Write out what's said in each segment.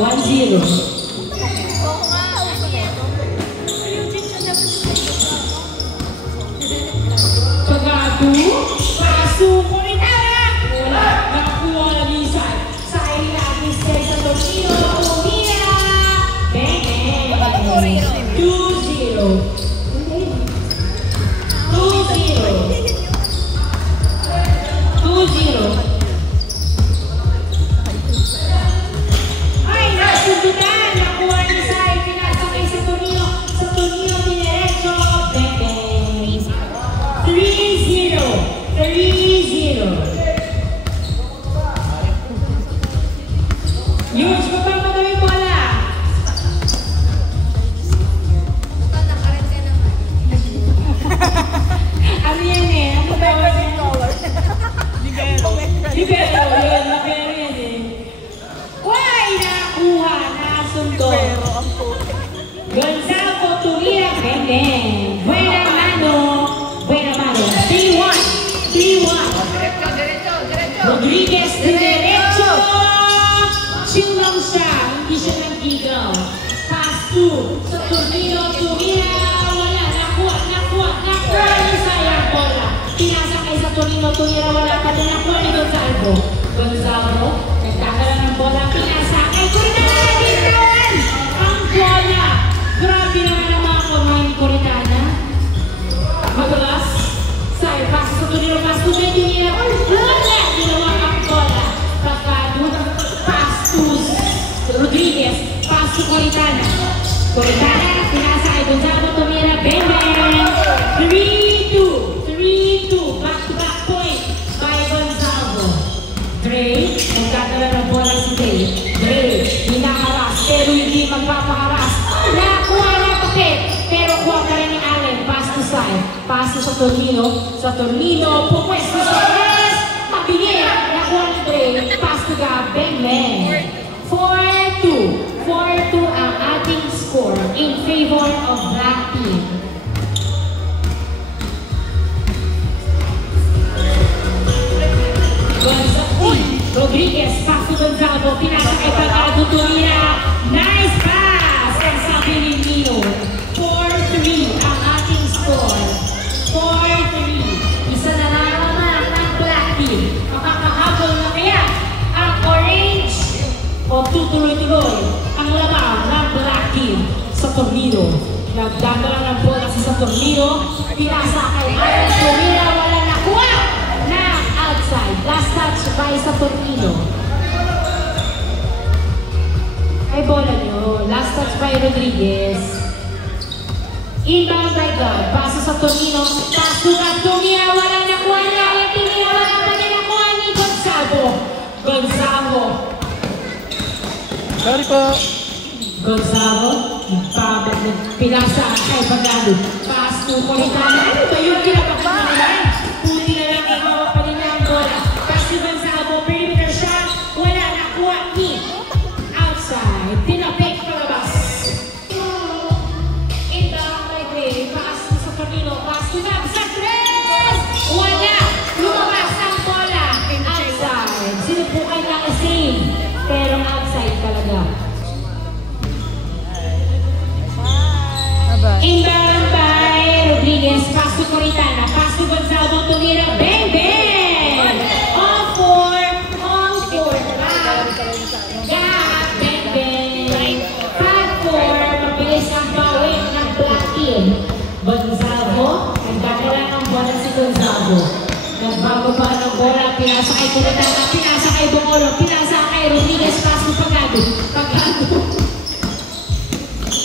1-0. Pagkatu, pasok ko rin wala, nakakuha lang yung side. Side natin sa Tornillo, Tumira. Bang, bang. 2-0. 2-0. Ay, nasubutan. Nakuha ni Sai. Pinasakay sa Tornillo. Sa Tornillo, dinerecho. Bang, bang. 3-0. 3-0. Yuj, magpapagawa yung bola. Ano yan eh? Ano ba yun? Libero yan eh. Why? Nakuha, nasundo. Gonzalo Tumira, Bende. Buena mano. 3-1. 3-1. Rodriguez, diretso. Chill lang siya. Hindi siya naggigaw. Pass 2. Sa Tornillo, Tumira. Wala. Nakuha. Sayang bola. Pinasakay sa Tornillo, Tumira. Wala pa din. Nakuha ni Gonzalo. Nagkakaroon ng bola. Pinasakay. Kuritana, bitawan! Ang bola. Grabe naman ang mga kumain ni Kuritana. Magulas. Sayang. Pass sa Tornillo. Pass 2. Tumira. Wala. Ginawa ang bola. Pagkado. Pass 2. Rodriguez. Pass to Kuritana. Pinasakay. Gonzalo, Tumira. Bang, bang. 3-2. Back-to-back point by Gonzalo. Dre, nagkakaroon ng bola si Dre. Hinaharas, pero hindi magpapaharas. Nakuha na kapit, pero kuha ka rin ni Allen. Pass to side. Pass to sa Tornillo. Pupwesto sa Perez. Mabigay. Nakuha ni Dre. Pass to Gab. Bang, bang. 4-2. 4-2 ang ating score in favor of Black Team. Rodriguez, pass to Gonzalo, pinasakay Pagkado, Tumira. Nice pass! Ang sabi ni Nino. 4-3 ang ating score. 4-3. Isa na naman ng Black Team. Makakahabol na kaya ang orange o tutuloy-tuloy ang laban ng Black Team sa Tornillo. Nagdadala ng bola sa Tornillo. Pinasakay ang Tumira, wala nakuha na outside. Last touch by sa Tornillo. Ay, bola nyo. Last touch by Rodriguez. Inbound by God. Paso sa Tornillo. Paso na Tumira. Wala nakuha na. Yung Tumira. Wala pa na nakuha ni Gonzalo. Sorry po. Gonzalo. Pinasa kay Pagkado. Paso Kuritana. Ano ba yung kinapakamalan? Puti na lang ikaw pa rin ang bola. Paso Gonzalo. Perimeter shot. Wala nakuha ni outside. Tinapik palabas. Inbound by Gray. Paso sa Tornillo. Paso na sa tres. Wala. Lumabas ang bola. Outside. Sinubukan lang save. Pero outside talaga. Inbound by Rodriguez. Paso Kuritana. Paso Gonzalo. Tumira. Bang, bang! All four. Gap. Bang, bang. 5-4. Mabilis ang bawin ng Black Team. Gonzalo. Nagdadala ng bola si Gonzalo. Nagbababa ng bola. Pinasa kay Kuritana. Pinasa kay Bongolo. Pinasa kay Rodriguez. Paso Pagkado.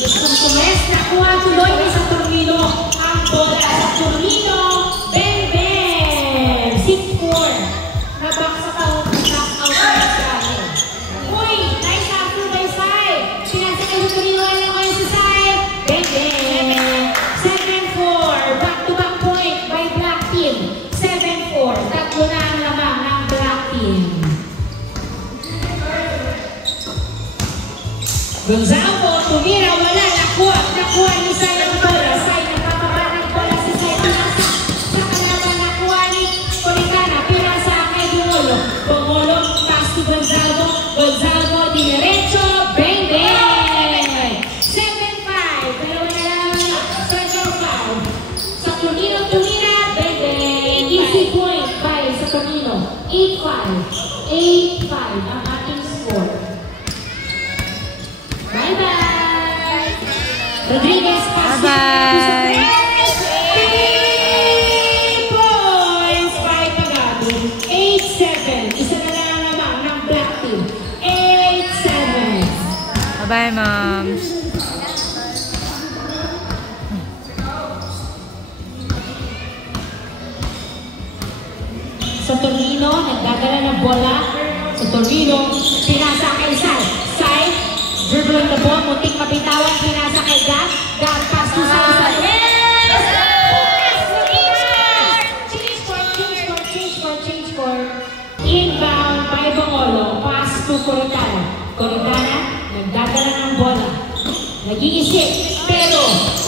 Gustong kumes, nakuha tuloy ni sa Tornillo ang bola sa Tornillo. Bang, bang! 6-4. Nabak sa taon ng top out ng Israel. Uy! Nice after by side. Pinasakay sa Tornillo. Wala ko yung sa side. Bang, bang! 7-4. Back-to-back point by Black Team. 7-4. Tatlo na ang lamang ng Black Team. Gonzalo, Tumira, wala, nakuha ni Sai ang bola. Sai, nagpapaba ng bola si Sai. Pinasa sa kalaban, nakuha ni Kuritana. Pinasa kay Bongolo. Bongolo, pass to Gonzalo. Gonzalo, dinerecho, bang! 8-5 ang ating score. Bye-bye! Rodriguez, pass. Bye-bye! 3 points! 5 agad. 8-7. Isa na lang naman ng black team. 8-7. Bye-bye, moms. Sa Torino, nagdadala ng bola. Sa Torino, pinasa kay Sai. Sai, dribbling the ball, muntik mabitawan, pinasa kay Gab. Gab, pass to Sai. Yes! Change score. Inbound by Bangolo, pass to Corotana. Corotana, nagdadala ng bola. Nag-iisip, pero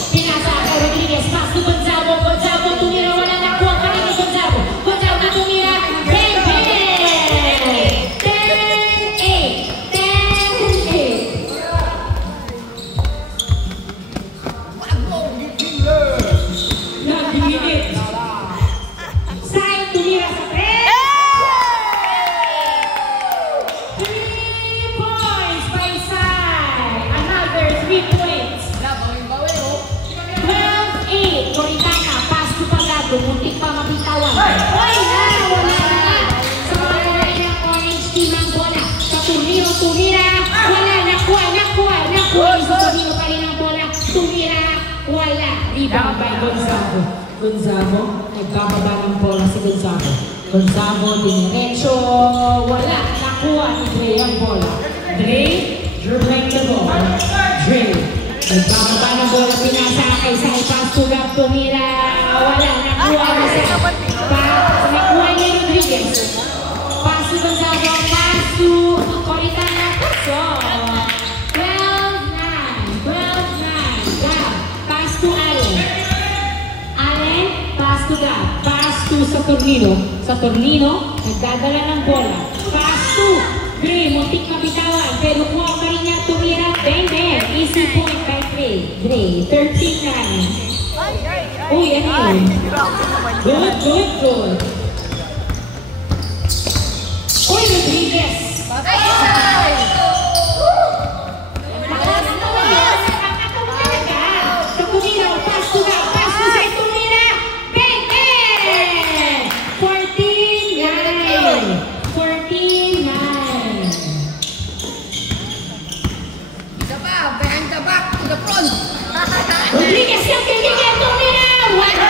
pinasa kay Rodriguez, pass to Gonzalo. Gonzalo, tumira, wala nakuha pa rin ni Gonzalo. Gonzalo, tumira. 12-8, Corintana, pass to Pagado, muntik pa mabitawan. Wala na. Sa mga lalaki ng orange team ang bola. Sa Torino, tumira. Wala, nakuha. Sa Torino pa rin ang bola. Tumira, wala. Rebound by Gonzalo. Gonzalo, nagbababa ng bola si Gonzalo. Gonzalo, diniretso. Wala, nakuha ni Dre ang bola. Dre, dribbling the ball. Dre. Nagbababa ng bola, pinasa kay Sai, pass to Gab, tumira, wala, nakuha na siya. Nakuha niya Rodriguez. Pass to Gonzago, pass to Corintana, so 12-9, Gab, pass to Allen. Allen, pass to Gab, pass to Sa Tornino, nagdadala ng bola. Pass to Dre, muntik mabitawan, pero kuha pa rin niya, tumira, bang, easy point by Dre, 13-9. Uy, ano yun? Good. Uy, Rodriguez! Rodriguez yang tinggi tumira, wala.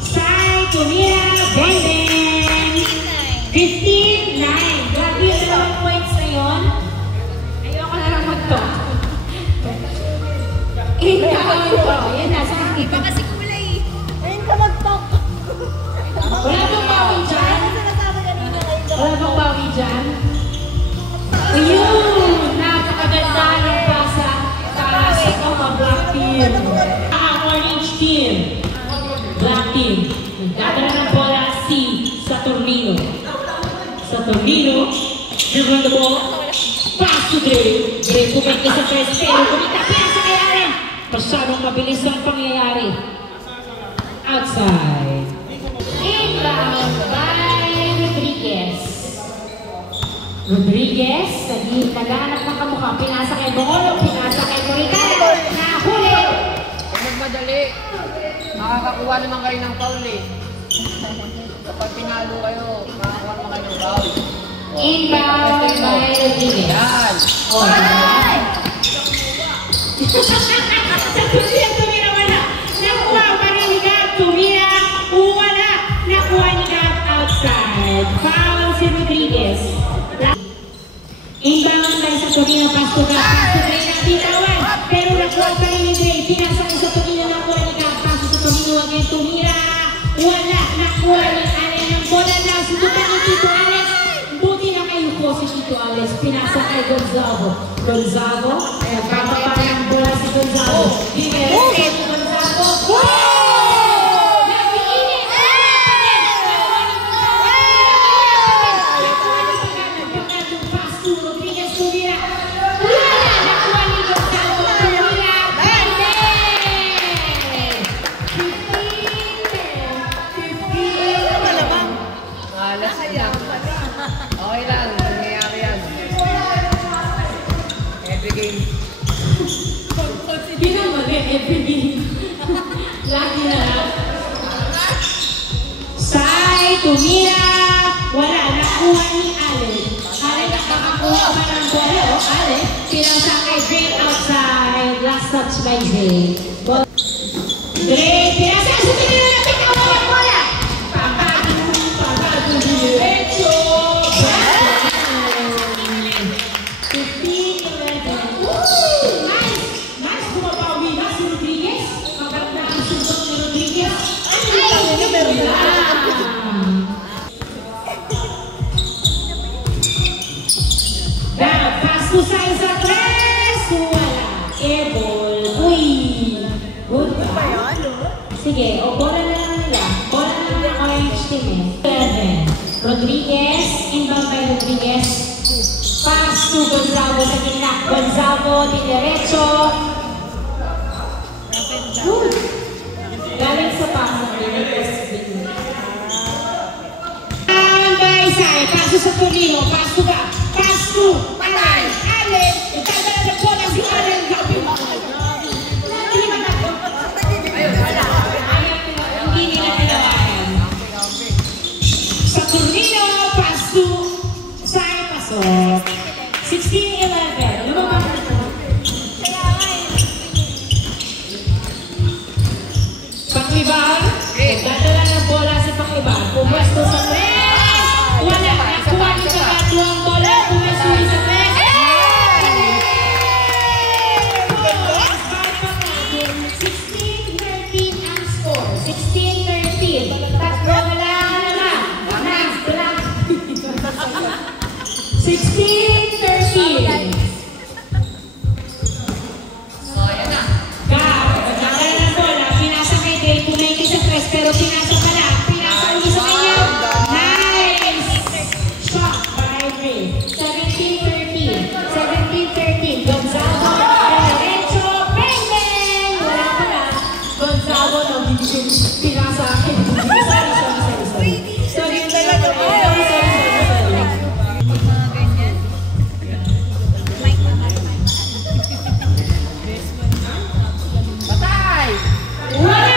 Sai tumira, bang. 15-9. Grabe yung 7 points na yun. Ayoko na lang mag-talk. Yan na, sa akin. Iba kasi kulay. Ayun ka mag-talk. Wala bang bawi dyan? Ayun, napakaganda ng pasa para sa mga black team. Orange team. Black team. Nagdadala ng bola sa Torino. Dribbling the ball. Pass to Dre. Dre kumita sa press, pero kumita sa kaya. Masyadong mabilis ang pangyayari. Outside. Inbound by Rodriguez, naghahanap ng kamukha. Pinasa kay Bongolo, pinasa kay Corintana. Nahuli! Kung magmadali, makakakuha naman kayo ng foul eh. Kapag pinalo kayo, makakakuha naman kayo ng foul. Inbound by Rodriguez. Yan! Oh, yan! Sa tumira, wala. Nakuha pa rin ni Gab, tumira, wala. Nakuha ni Gab outside. Foul si Rodriguez. Inbound by sa Torino, pass to Gab, nabitawan. Pero nakuha pa rin ni Dre. Pinasa sa Torino, nakuha ni Gab, pass sa Torino, again tumira. Wala, nakuha ni Allen ang bola na. Subukan ni Tito Alex. Buti na kayo po si Tito Alex. Pinasa kay Gonzago. Nagkababa ng bola si Gonzago. Dinere si Gonzago. tumira. Wala, nakuha ni Allen. Allen, nakakuha pa ng bola. Allen, pinasa kay Dre outside. Last touch by Dre. Dre, pinasa. Susunod na natin ang bola. Papagin diretso. 15-11. Nice, bumabawi na si Rodriguez. Maganda ang suntok ni Rodriguez. Now, pass to Sai sa tres. Wala. Airball. Uy. Good ba? Sige, o bola na lang nila. Bola na lang ng orange team eh. 11. Rodriguez. Inbound by Rodriguez. Pass to Gonzalo sa gitna. Gonzalo, di derecho. Good. Galing sa pass. And by Sai. Pass to Torino. Pass to Gap. Pass to Allen. Allen. Itagala na po na si Allen. Gabi mo. Hindi nila tinawakan. Sa Torino. Pass to Sai. Pasok. 16-11. Lumabang na po. Paklibar. Dadala ng bola sa Paklibar. Pumwesto sa tres. Wala. Nakuha niyo sa katuang bola. Pumwesto sa tres. 16-13 ang score. 16-13. Tatlo na lang. 16-13. Pero pinasa pala. Pinasa ulit sa kanya. Nice! Shot by Dre. 17-13. 17-13. Gonzalo. Derecho. Bang bang! Wala pala. Gonzalo na pinasa akin. Sorry. Patay! Wala!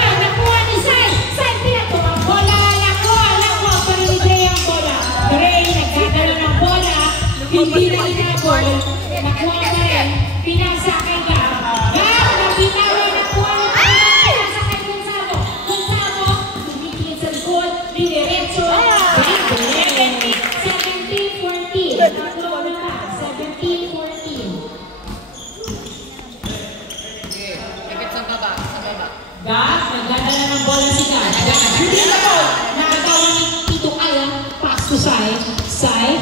Hindi na inabol, nakuha na rin, pinasa kay Gab. Gab, nabitawan, nakuha na rin, pinasa kay Gonzalo. Gonzalo, tumikilid sa likod, diretso, 17-14. Tatlo na ba? 17-14. Ikit sa baba, sa baba. Gab, nagdadala ng bola si Gab. Hindi na po, nakagawa ni Tito Ayan, pass to Sai. Sai,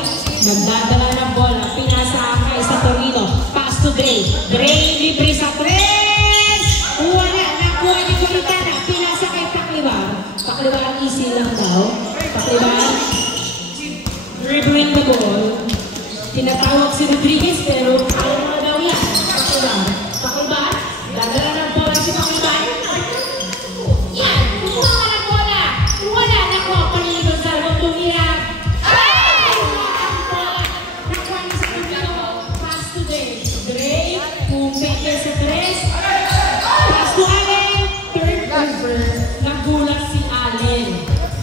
nagdadala ng bola, pinasa kay sa Torino, pass to Dre. Dre, libre sa tres! Wala, nakuha ni Coritana, pinasa kay Paklibar. Paklibar, easy lang daw. Paklibar, dribbling the ball. Tinatawag si Rodriguez, pero ayaw na daw yan. Paklibar, Paklibar, dadala ng bola si Paklibar. Yan, kumuha ka ng bola. Wala, nakuha pa ni Gonzalo, tumira. Dre, pumipeke sa tres. Pass to Allen. Turnover. Nagulat si Allen.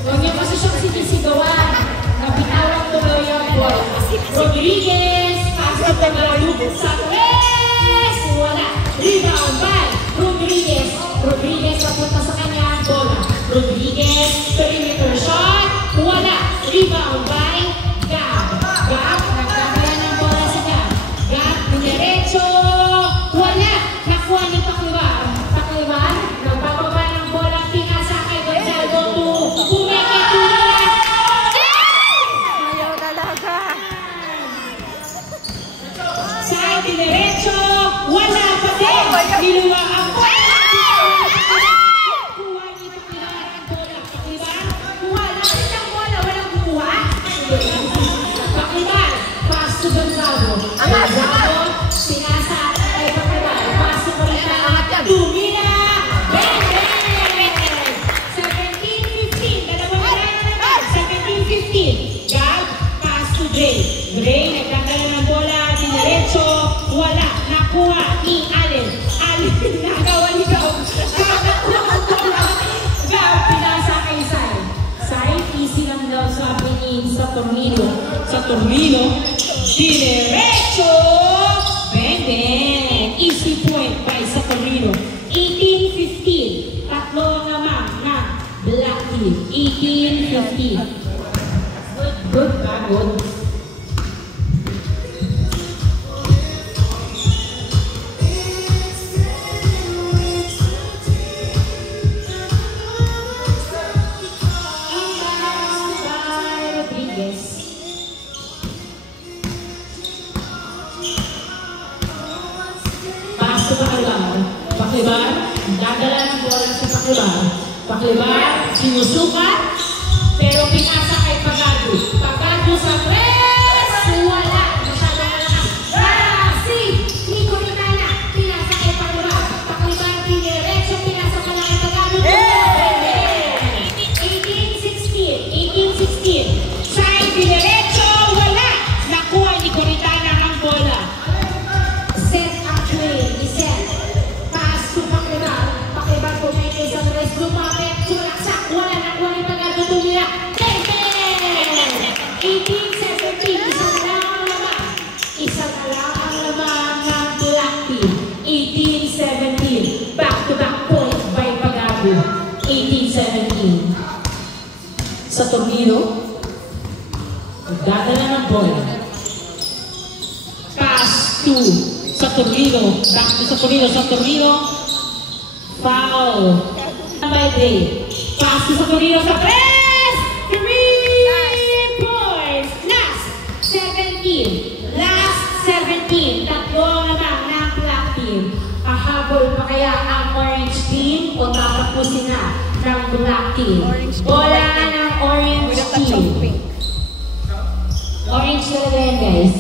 Huwag niya kasi siyang sinisigawan. Nabitawang tuloy ang ball. Rodriguez. Pass to Tagalog sa tres. Wala. Rebound by Rodriguez. Rodriguez napunta sa kanya ang bola. Rodriguez. Perimeter shot. Wala. Rebound by Gab. Gab. Nagkakala ng bola si Gab. Gab. Diretso. Wala. Nakuha ni Paklibar. Paklibar. Nagbababa ng bola. Pinasa kay Gonzalo to pumeke tuloy. Ayaw talaga. Side diretso. Saturnino. Saturnino. Diretso. Bang, bang. Easy point by Saturnino. 18-15. Tatlo naman na black team. 18-15. Good, good. Paklibar, dadala ng bola sa Paklibar. Paklibar, sinusukat, pero pinasa kay Pagado. Pagado sa press! Wala! Masyado na lakas. Si Nico Ritana, pinasa kay Paklibar. Paklibar, diretso, pinasa pa lang kay Pagado. 18-16. Side, diretso, wala! Nakuha ni Nico Ritana ang bola. Set up train, iset. Paklibar po may isang rest, lumapit, sulaksak, wala na kuha ni Pagado, tumira. 18-17, isa na lang ang laman. Isa na lang ang laman ng black team. 18-17, back-to-back points by Pagado. 18-17. Saturnino, dadala ng bola. Pass to Saturnino, back to Saturnino, Saturnino. Foul. By Dre. Pass to Saturnino sa press! 3 points! Last 17. Last 17. Tatlo naman ng black team. Hahabol pa kaya ang orange team o tatapusin na ng black team? Bola ng orange team. Orange talaga yan, guys.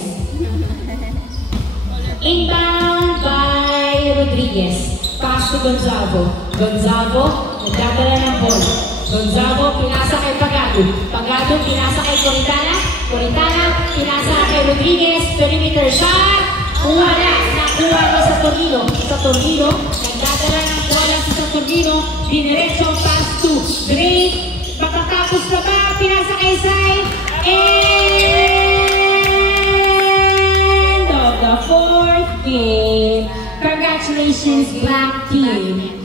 Inbound by Rodriguez. Pass to Gonzalo. Gonzalo, nagdadala ng bola. Gonzalo, pinasa kay Pagado. Pagado, pinasa kay Coritana. Coritana, pinasa kay Rodriguez. Perimeter shot. Wala. Nakuha mo sa Tornino. Sa Tornino, nagdadala ng bola sa Tornino. Diniretso, pass to Drake. Matatapos na ba? Pinasa kay Sai. End of the fourth game. Congratulations, black team.